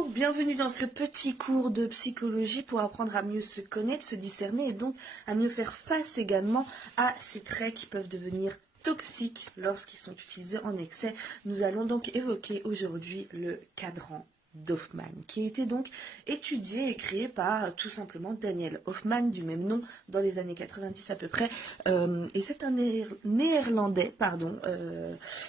Bonjour, bienvenue dans ce petit cours de psychologie pour apprendre à mieux se connaître, se discerner et donc à mieux faire face également à ces traits qui peuvent devenir toxiques lorsqu'ils sont utilisés en excès. Nous allons donc évoquer aujourd'hui le cadran d'Hoffmann, qui a été donc étudié et créé par tout simplement Daniel Hoffmann, du même nom, dans les années 90 à peu près. Et c'est un néerlandais,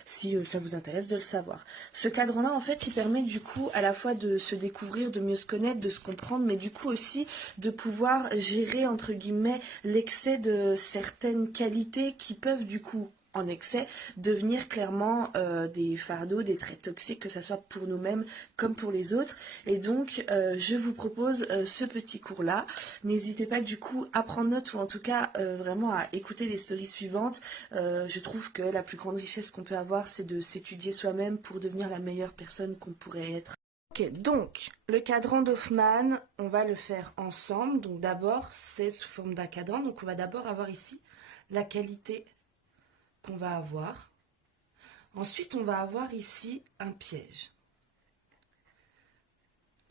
si ça vous intéresse de le savoir. Ce cadran-là, en fait, il permet du coup à la fois de se découvrir, de mieux se connaître, de se comprendre, mais du coup aussi de pouvoir gérer, entre guillemets, l'excès de certaines qualités qui peuvent du coup en excès, devenir clairement des fardeaux, des traits toxiques, que ce soit pour nous-mêmes comme pour les autres. Et donc, je vous propose ce petit cours-là. N'hésitez pas du coup à prendre note ou en tout cas vraiment à écouter les stories suivantes. Je trouve que la plus grande richesse qu'on peut avoir, c'est de s'étudier soi-même pour devenir la meilleure personne qu'on pourrait être. Ok, donc le cadran d'Hoffmann, on va le faire ensemble. Donc d'abord, c'est sous forme d'un cadran. Donc on va d'abord avoir ici la qualité qu'on va avoir. Ensuite, on va avoir ici un piège.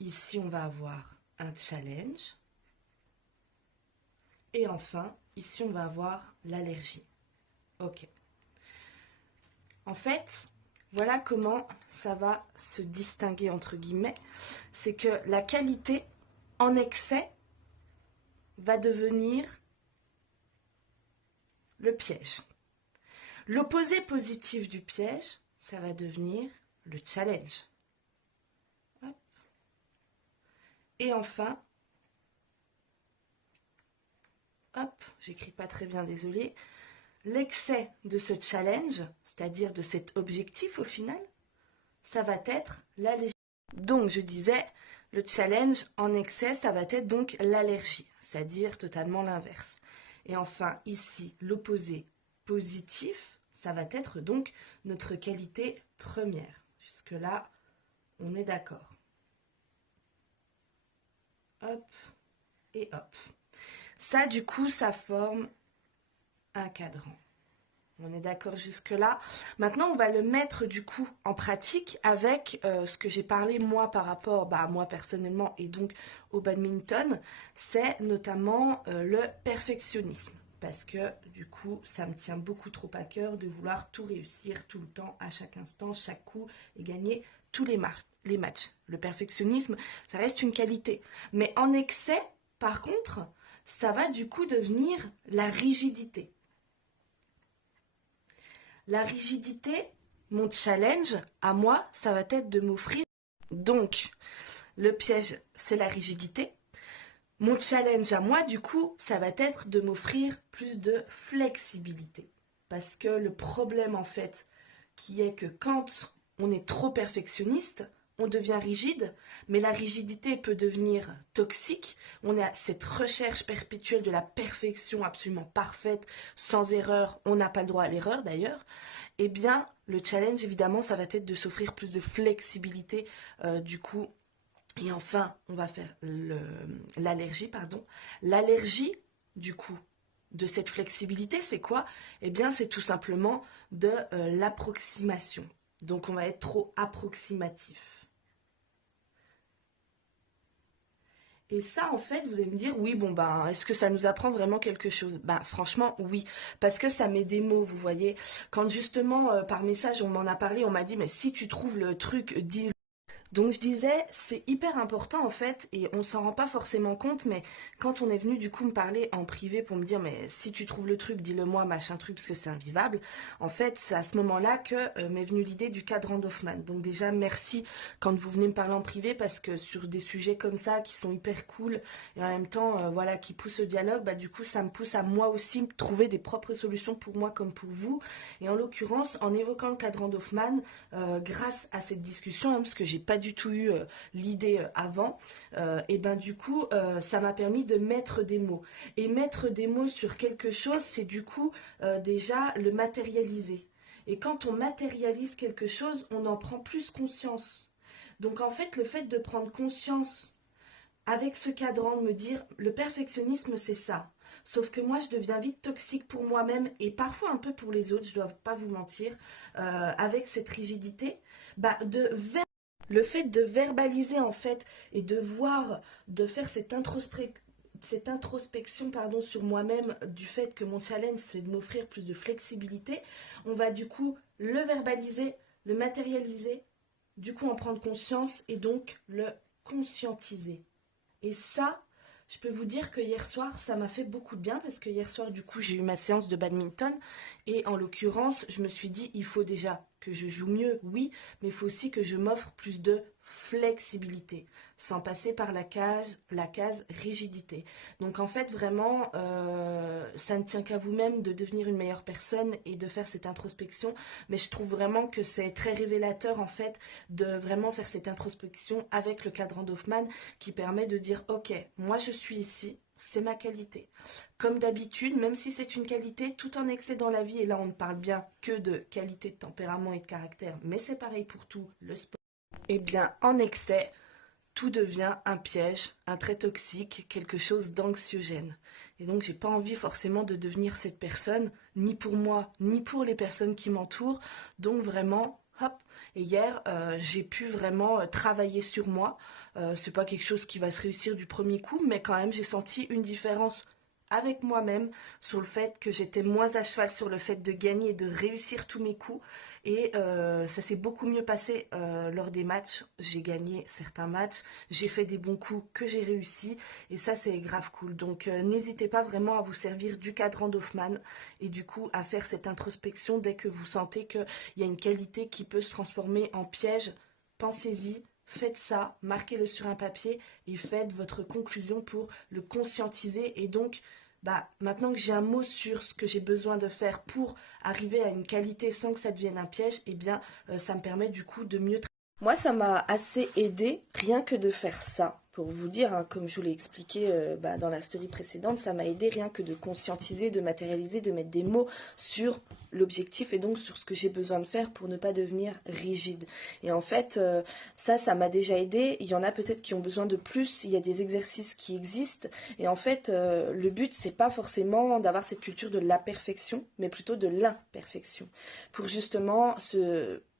Ici, on va avoir un challenge. Et enfin, ici, on va avoir l'allergie. Ok. En fait, voilà comment ça va se distinguer entre guillemets. C'est que la qualité en excès va devenir le piège. L'opposé positif du piège, ça va devenir le challenge. Hop. Et enfin, hop, j'écris pas très bien, désolé. L'excès de ce challenge, c'est-à-dire de cet objectif au final, ça va être l'allergie. Donc je disais, le challenge en excès, ça va être donc l'allergie, c'est-à-dire totalement l'inverse. Et enfin ici, l'opposé positif, ça va être donc notre qualité première. Jusque-là, on est d'accord. Hop et hop. Ça, du coup, ça forme un cadran. On est d'accord jusque-là. Maintenant, on va le mettre du coup en pratique avec ce que j'ai parlé moi par rapport à moi personnellement et donc au badminton. C'est notamment le perfectionnisme. Parce que du coup, ça me tient beaucoup trop à cœur de vouloir tout réussir tout le temps, à chaque instant, chaque coup et gagner tous les matchs. Le perfectionnisme, ça reste une qualité. Mais en excès, par contre, ça va du coup devenir la rigidité. La rigidité, mon challenge à moi, ça va être de m'offrir. Donc, le piège, c'est la rigidité. Mon challenge à moi, du coup, ça va être de m'offrir plus de flexibilité. Parce que le problème, en fait, qui est que quand on est trop perfectionniste, on devient rigide, mais la rigidité peut devenir toxique. On a cette recherche perpétuelle de la perfection absolument parfaite, sans erreur. On n'a pas le droit à l'erreur, d'ailleurs. Eh bien, le challenge, évidemment, ça va être de s'offrir plus de flexibilité, du coup. Et enfin, on va faire l'allergie, pardon. L'allergie, du coup, de cette flexibilité, c'est quoi? Eh bien, c'est tout simplement de l'approximation. Donc, on va être trop approximatif. Et ça, en fait, vous allez me dire, oui, bon, est-ce que ça nous apprend vraiment quelque chose? Franchement, oui, parce que ça met des mots, vous voyez. Quand justement, par message, on m'en a parlé, on m'a dit, mais si tu trouves le truc, dis-le. Donc je disais, c'est hyper important en fait, et on s'en rend pas forcément compte, mais quand on est venu du coup me parler en privé pour me dire, mais si tu trouves le truc, dis-le moi, machin truc, parce que c'est invivable, en fait, c'est à ce moment-là que m'est venue l'idée du cadran d'Hoffmann. Donc déjà, merci quand vous venez me parler en privé, parce que sur des sujets comme ça, qui sont hyper cool, et en même temps, voilà, qui poussent au dialogue, du coup, ça me pousse à moi aussi trouver des propres solutions pour moi comme pour vous. Et en l'occurrence, en évoquant le cadran d'Hoffmann, grâce à cette discussion, parce que j'ai pas du tout eu l'idée avant, et du coup ça m'a permis de mettre des mots, et mettre des mots sur quelque chose, c'est du coup déjà le matérialiser, et quand on matérialise quelque chose, on en prend plus conscience. Donc en fait, le fait de prendre conscience avec ce cadran, de me dire le perfectionnisme c'est ça, sauf que moi je deviens vite toxique pour moi-même et parfois un peu pour les autres, je dois pas vous mentir, avec cette rigidité, Le fait de verbaliser en fait et de voir, de faire cette introspection pardon, sur moi-même du fait que mon challenge c'est de m'offrir plus de flexibilité, on va du coup le verbaliser, le matérialiser, du coup en prendre conscience et donc le conscientiser. Et ça, je peux vous dire que hier soir, ça m'a fait beaucoup de bien parce que hier soir, du coup, j'ai eu ma séance de badminton et en l'occurrence, je me suis dit, il faut déjà que je joue mieux, oui, mais il faut aussi que je m'offre plus de flexibilité, sans passer par la case rigidité. Donc en fait, vraiment, ça ne tient qu'à vous-même de devenir une meilleure personne et de faire cette introspection, mais je trouve vraiment que c'est très révélateur en fait de vraiment faire cette introspection avec le cadran d'Hoffman qui permet de dire, ok, moi je suis ici, c'est ma qualité. Comme d'habitude, même si c'est une qualité, tout en excès dans la vie, et là on ne parle bien que de qualité de tempérament et de caractère, mais c'est pareil pour tout, le sport, et bien en excès, tout devient un piège, un trait toxique, quelque chose d'anxiogène. Et donc j'ai pas envie forcément de devenir cette personne, ni pour moi, ni pour les personnes qui m'entourent, donc vraiment... Hop. Et hier, j'ai pu vraiment travailler sur moi. C'est pas quelque chose qui va se réussir du premier coup, mais quand même, j'ai senti une différence avec moi-même sur le fait que j'étais moins à cheval sur le fait de gagner et de réussir tous mes coups. Et ça s'est beaucoup mieux passé lors des matchs. J'ai gagné certains matchs, j'ai fait des bons coups que j'ai réussi. Et ça, c'est grave cool. Donc, n'hésitez pas vraiment à vous servir du cadran d'Hoffman et du coup à faire cette introspection dès que vous sentez qu'il y a une qualité qui peut se transformer en piège. Pensez-y. Faites ça, marquez-le sur un papier et faites votre conclusion pour le conscientiser. Et donc, maintenant que j'ai un mot sur ce que j'ai besoin de faire pour arriver à une qualité sans que ça devienne un piège, eh bien, ça me permet du coup de mieux... Moi, ça m'a assez aidé, rien que de faire ça. Pour vous dire, hein, comme je vous l'ai expliqué dans la story précédente, ça m'a aidé rien que de conscientiser, de matérialiser, de mettre des mots sur l'objectif et donc sur ce que j'ai besoin de faire pour ne pas devenir rigide. Et en fait, ça m'a déjà aidé. Il y en a peut-être qui ont besoin de plus. Il y a des exercices qui existent. Et en fait, le but, c'est pas forcément d'avoir cette culture de la perfection, mais plutôt de l'imperfection. Pour justement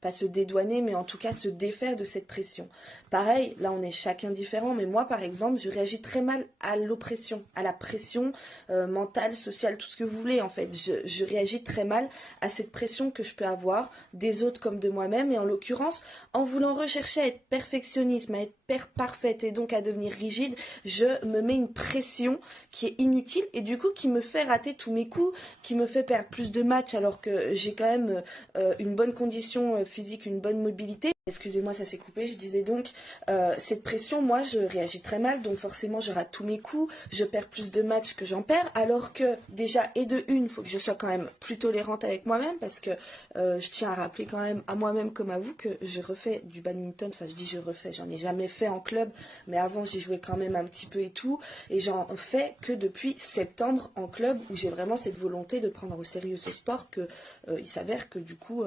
pas se dédouaner, mais en tout cas se défaire de cette pression. Pareil, là on est chacun différent, mais moi par exemple, je réagis très mal à l'oppression, à la pression mentale, sociale, tout ce que vous voulez en fait. Je réagis très mal à cette pression que je peux avoir des autres comme de moi-même, et en l'occurrence, en voulant rechercher à être perfectionniste, à être parfaite et donc à devenir rigide, je me mets une pression qui est inutile et du coup qui me fait rater tous mes coups, qui me fait perdre plus de matchs alors que j'ai quand même une bonne condition physique, une bonne mobilité. Excusez-moi, ça s'est coupé. Je disais donc, cette pression, moi, je réagis très mal, donc forcément, je rate tous mes coups, je perds plus de matchs que j'en perds, alors que déjà, et de une, il faut que je sois quand même plus tolérante avec moi-même, parce que je tiens à rappeler quand même à moi-même comme à vous que je refais du badminton, enfin je dis je refais, j'en ai jamais fait en club, mais avant j'y jouais quand même un petit peu et tout, et j'en fais que depuis septembre en club, où j'ai vraiment cette volonté de prendre au sérieux ce sport que il s'avère que du coup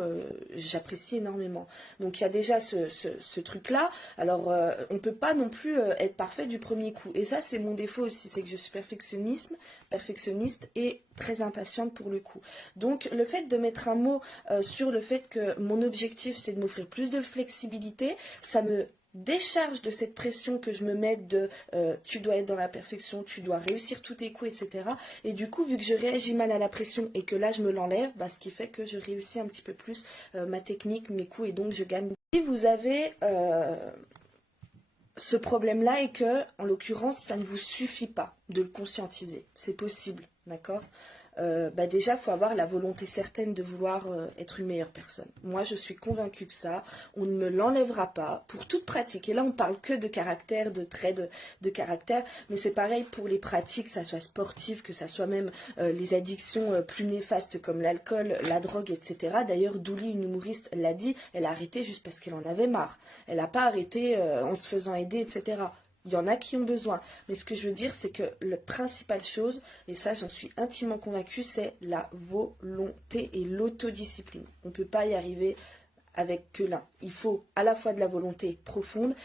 j'apprécie énormément. Donc il y a déjà ce truc-là. Alors, on ne peut pas non plus être parfait du premier coup. Et ça, c'est mon défaut aussi, c'est que je suis perfectionniste et très impatiente pour le coup. Donc, le fait de mettre un mot sur le fait que mon objectif, c'est de m'offrir plus de flexibilité, ça me décharge de cette pression que je me mets de tu dois être dans la perfection, tu dois réussir tous tes coups, etc. Et du coup, vu que je réagis mal à la pression et que là, je me l'enlève, ce qui fait que je réussis un petit peu plus ma technique, mes coups, et donc je gagne. Si vous avez ce problème-là et que, en l'occurrence, ça ne vous suffit pas de le conscientiser, c'est possible, d'accord ? Déjà, il faut avoir la volonté certaine de vouloir être une meilleure personne. Moi, je suis convaincue que ça, on ne me l'enlèvera pas pour toute pratique. Et là, on parle que de caractère, de traits de caractère, mais c'est pareil pour les pratiques, que ça soit sportive, que ça soit même les addictions plus néfastes comme l'alcool, la drogue, etc. D'ailleurs, Douli, une humoriste, l'a dit, elle a arrêté juste parce qu'elle en avait marre. Elle n'a pas arrêté en se faisant aider, etc. Il y en a qui ont besoin. Mais ce que je veux dire, c'est que la principale chose, et ça j'en suis intimement convaincue, c'est la volonté et l'autodiscipline. On ne peut pas y arriver avec que l'un. Il faut à la fois de la volonté profonde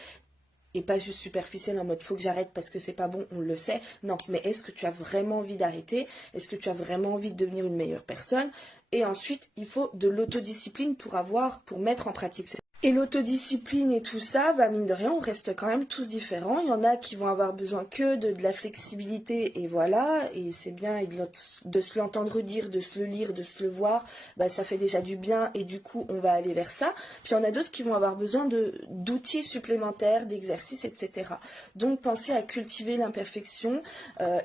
et pas juste superficielle en mode faut que j'arrête parce que c'est pas bon, on le sait. Non, mais est-ce que tu as vraiment envie d'arrêter? Est-ce que tu as vraiment envie de devenir une meilleure personne? Et ensuite, il faut de l'autodiscipline pour mettre en pratique. Et l'autodiscipline et tout ça, bah mine de rien, on reste quand même tous différents. Il y en a qui vont avoir besoin que de la flexibilité et voilà, et c'est bien et de se l'entendre dire, de se le lire, de se le voir, bah ça fait déjà du bien et du coup on va aller vers ça. Puis il y en a d'autres qui vont avoir besoin d'outils supplémentaires, d'exercices, etc. Donc pensez à cultiver l'imperfection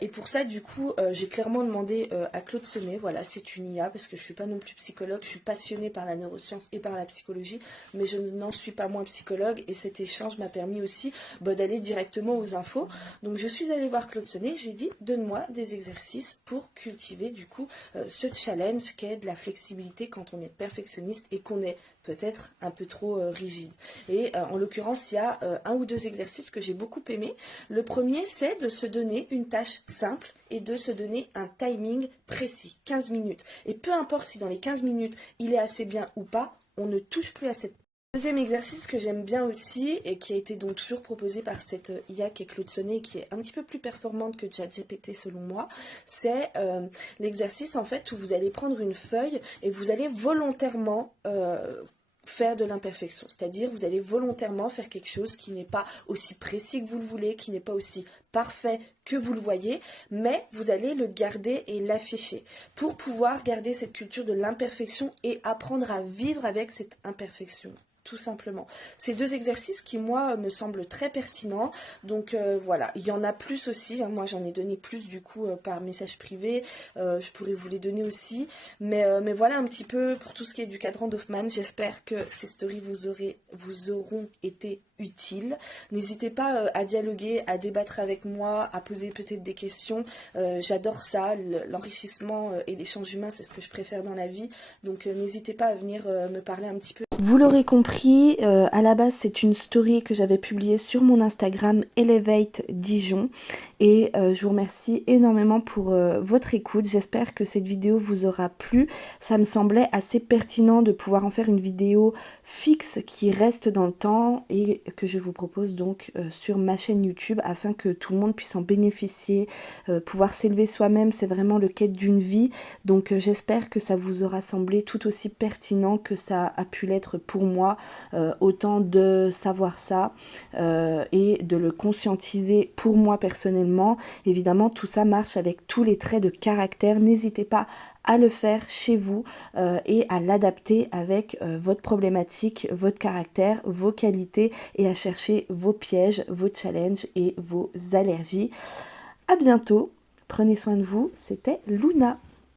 et pour ça du coup j'ai clairement demandé à Claude Sonnet, voilà c'est une IA parce que je suis pas non plus psychologue, je suis passionnée par la neuroscience et par la psychologie, mais je n'en suis pas moins psychologue et cet échange m'a permis aussi d'aller directement aux infos. Donc je suis allée voir Claude Sonnet, j'ai dit donne-moi des exercices pour cultiver du coup ce challenge qu'est de la flexibilité quand on est perfectionniste et qu'on est peut-être un peu trop rigide. Et en l'occurrence, il y a un ou deux exercices que j'ai beaucoup aimé. Le premier, c'est de se donner une tâche simple et de se donner un timing précis, 15 minutes. Et peu importe si dans les 15 minutes, il est assez bien ou pas, on ne touche plus à cette. Deuxième exercice que j'aime bien aussi et qui a été donc toujours proposé par cette IA qui est Claude Sonnet et qui est un petit peu plus performante que ChatGPT selon moi, c'est l'exercice en fait où vous allez prendre une feuille et vous allez volontairement faire de l'imperfection, c'est-à-dire vous allez volontairement faire quelque chose qui n'est pas aussi précis que vous le voulez, qui n'est pas aussi parfait que vous le voyez, mais vous allez le garder et l'afficher pour pouvoir garder cette culture de l'imperfection et apprendre à vivre avec cette imperfection. Tout simplement. Ces deux exercices qui, moi, me semblent très pertinents. Donc voilà, il y en a plus aussi. Hein. Moi, j'en ai donné plus du coup par message privé. Je pourrais vous les donner aussi. Mais voilà un petit peu pour tout ce qui est du cadran d'Hoffmann. J'espère que ces stories vous auront été utiles. N'hésitez pas à dialoguer, à débattre avec moi, à poser peut-être des questions. J'adore ça, l'enrichissement et l'échange humain, c'est ce que je préfère dans la vie. Donc n'hésitez pas à venir me parler un petit peu. Vous l'aurez compris, à la base c'est une story que j'avais publiée sur mon Instagram Elevate Dijon et je vous remercie énormément pour votre écoute. J'espère que cette vidéo vous aura plu. Ça me semblait assez pertinent de pouvoir en faire une vidéo fixe qui reste dans le temps et que je vous propose donc sur ma chaîne YouTube afin que tout le monde puisse en bénéficier. Pouvoir s'élever soi-même, c'est vraiment le quête d'une vie. Donc j'espère que ça vous aura semblé tout aussi pertinent que ça a pu l'être pour moi, autant de savoir ça et de le conscientiser pour moi personnellement. Évidemment, tout ça marche avec tous les traits de caractère. N'hésitez pas à le faire chez vous et à l'adapter avec votre problématique, votre caractère, vos qualités et à chercher vos pièges, vos challenges et vos allergies. À bientôt, prenez soin de vous, c'était Luna.